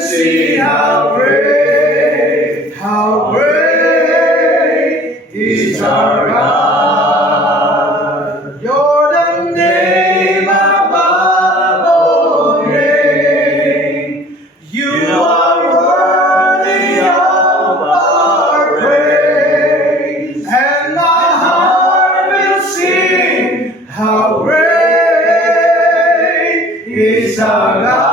see how great is our God. You're the name above all name. You are worthy of our praise, and my heart will sing how great is our God.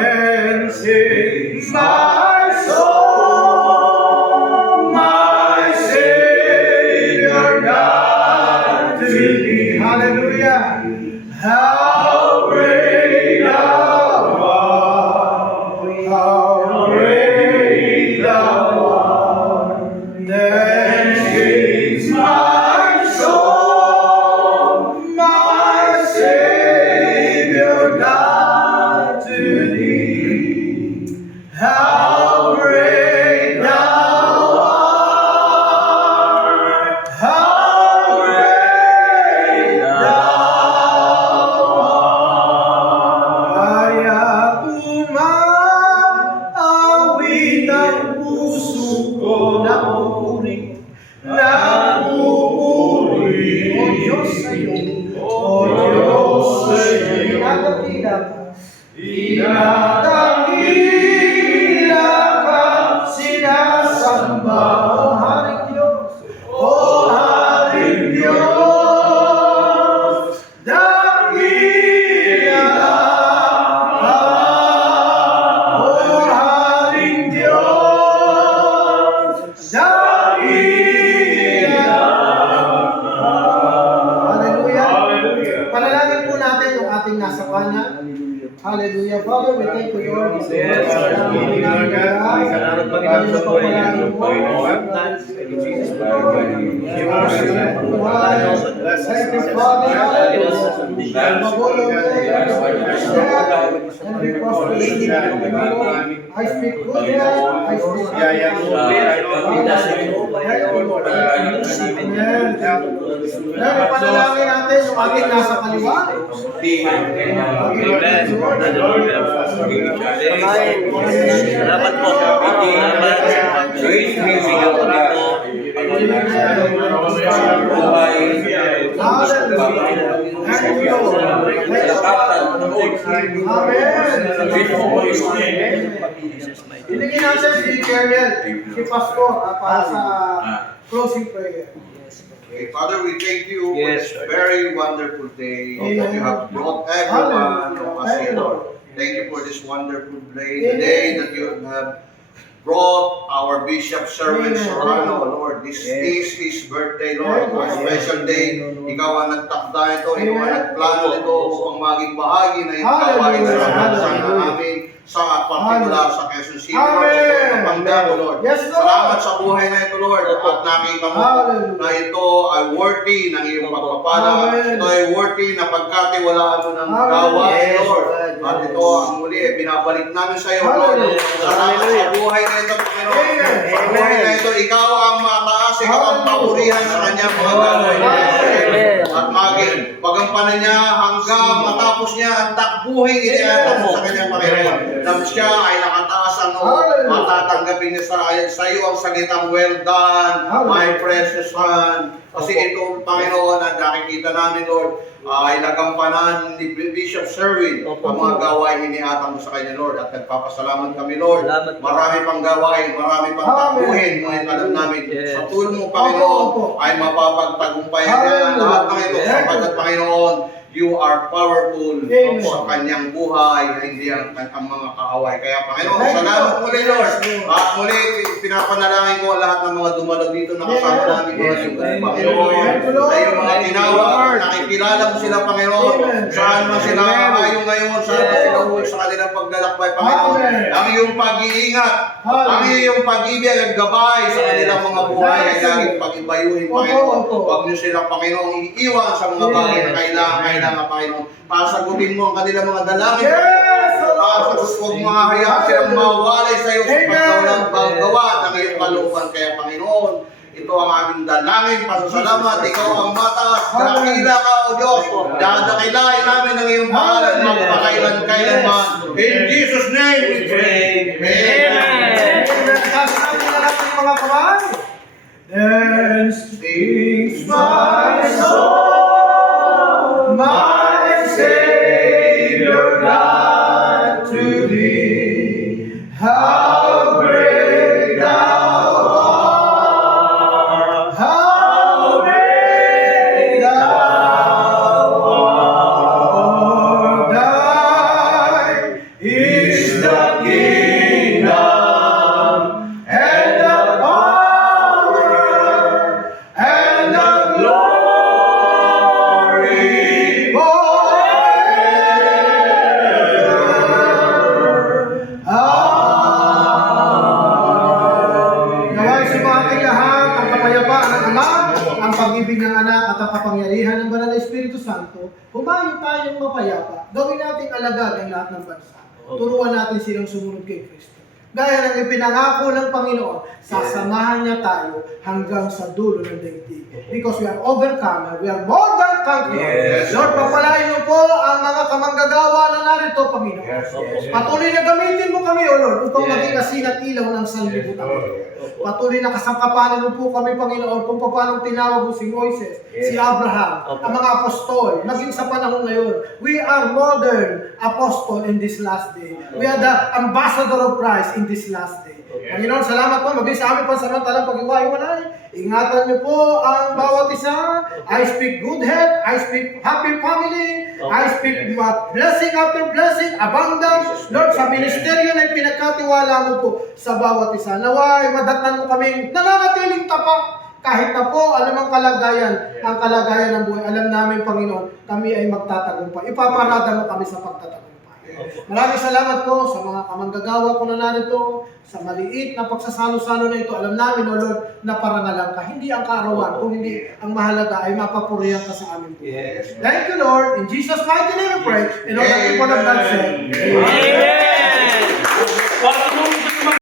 Then sings my soul, my Savior God to thee. Hallelujah. How great thou art, how great thou art. Then sings my soul, my Savior God to thee. How great thou art, how great thou art. Kaya umaawit ang puso ko, napupuri, napupuri. O Diyos sa iyo, o Diyos sa iyo, inadakila ka, inadakila ka, sinasamba, o Haring Diyos, o Haring Diyos, dakila ka, o Haring Diyos, dakila ka. Hallelujah. Panalangin po natin yung ating nasa kanan. Hallelujah. Father, we thank you, Lord. Yes, Lord. Salamat, Panginoon, sa buhay niyo, Panginoon. Thank you, Jesus. Thank you, Father. And we prosper in you. I speak goodness. I speak Amen. Panalangin natin yung ating nasa kaliwa. Salamat po. Hinigin natin si Kernel, si Pastor, para sa closing prayer. Okay, Father, we thank you Yes, for this very wonderful day that you have brought everyone of us here, Lord. Thank you for this wonderful day, the day that you have brought our Bishop Servant Serrano, Lord. This is his birthday, Lord. A special day. Ikaw ang nagtakda ito, ikaw ang nagplano nito upang maging bahagi na yung gawain sa bansa namin sa partikular sa Quezon City, Lord. Sa Pampanga, Lord. Salamat sa buhay na ito, Lord. At nakita mo na ito ay worthy ng iyong pagpapala. Ito ay worthy na pagkatiwalaan mo ng gawain, Lord. At ito ang muli ay binabalik namin sa iyo, Lord. Salamat sa buhay na ito, Panginoon. Sa buhay na ito, ikaw ang mataas, ikaw ang papurihan sa kanyang mga gawin. At maging pagampanan niya hanggang matapos niya ang takbuhin inilatag mo sa kanyang Panginoon. Na siya ay nakataas matatanggapin niya sa iyo ang salitang well done, my precious son. Kasi ito, Panginoon, ang nakikita namin, Lord, ay nagampanan ni Bishop Sherwin ang mga gawain iniatang mo sa kanya, Lord. At nagpapasalamat kami, Lord. Marami pang gawain, marami pang takbuhin. Ngunit alam namin, sa tulong mo, Panginoon, ay mapapagtagumpayan niya lahat ng ito. Sapagkat, Panginoon, you are powerful sa kanyang buhay na hindi ang mga kaaway. Kaya, Panginoon, salamat muli, Lord. At muli, pinapanalangin ko lahat ng mga dumalaw dito na kasama namin, Panginoon. Na yung mga tinawag, nakikilala mo sila, Panginoon. Saan man sila ayaw ngayon, saan man sila uwi sa kanilang paglalakbay, Panginoon. Ang iyong pag-iingat, ang iyong pag-ibig at gabay sa kanilang mga buhay ay laging pag-ibayuhin, Panginoon. Huwag niyo silang, Panginoon, iiwan sa mga bagay na kailangan, Panginoon. Pasagutin mo ang kanilang mga dalangin. Huwag mga hayaan silang mawalay sa iyo sa paggawa ng iyong kalooban. Kaya, Panginoon, Ito ang aming dalangin, pasasalamat. Ikaw ang mataas. Dakila ka, O Diyos. Dadakilain namin ang iyong pangalan magpakailan-kailanman. In Jesus' name we pray. Amen. Sasabi na natin yung mga kamay. Then speaks my soul, my Savior God to thee. How great thou art, how great thou art. Thine is the kingdom and the power and the glory forever. Amen. Naway sumating lahat ang kapayapaan ng Ama, ang pag-ibig ng Anak at ang kapangyarihan ng Banal na Espiritu Santo. Humayo tayong mapayapa. Gawin nating alagad ang lahat ng bansa. Turuan natin silang sumunod kay Kristo. Gaya ng ipinangako ng Panginoon, sasamahan niya tayo hanggang sa dulo ng daigdig. Because we are overcomer, we are more than conquerors. Yes. Lord, papalain mo po ang mga kamanggagawa na narito, Panginoon. Patuloy na gamitin mo kami, O Lord, upang maging asin at ilaw ng sanlibutan. Patuloy na kasangkapanan mo po kami, Panginoon, kung paano tinawag mo si Moises, si Abraham, ang mga apostol, maging sa panahon ngayon. We are modern apostle in this last day. We are the ambassador of Christ in this last day. Panginoon, salamat po. Maging sa aming pansamantalang pag-iwa-iwalay. Ingatan niyo po ang bawat isa. I speak good health. I speak happy family. I speak blessing after blessing, abundance. Lord, sa ministeryo na pinagkatiwala mo po sa bawat isa. Naway, madatnan mo kaming nananatiling tapat. Kahit na po, anumang kalagayan, ang kalagayan ng buhay, alam namin, Panginoon, kami ay magtatagumpay. Ipaparada mo kami sa pagtatagumpay. Maraming salamat po sa mga kamanggagawa ko na narito, sa maliit na pagsasalo-salo na ito. Alam namin, O Lord, na parangalan ka. Hindi ang kaarawan, kung hindi ang mahalaga ay mapapurihan ka sa amin po. Thank you, Lord. In Jesus' mighty name we pray. And all the people of God say, Amen.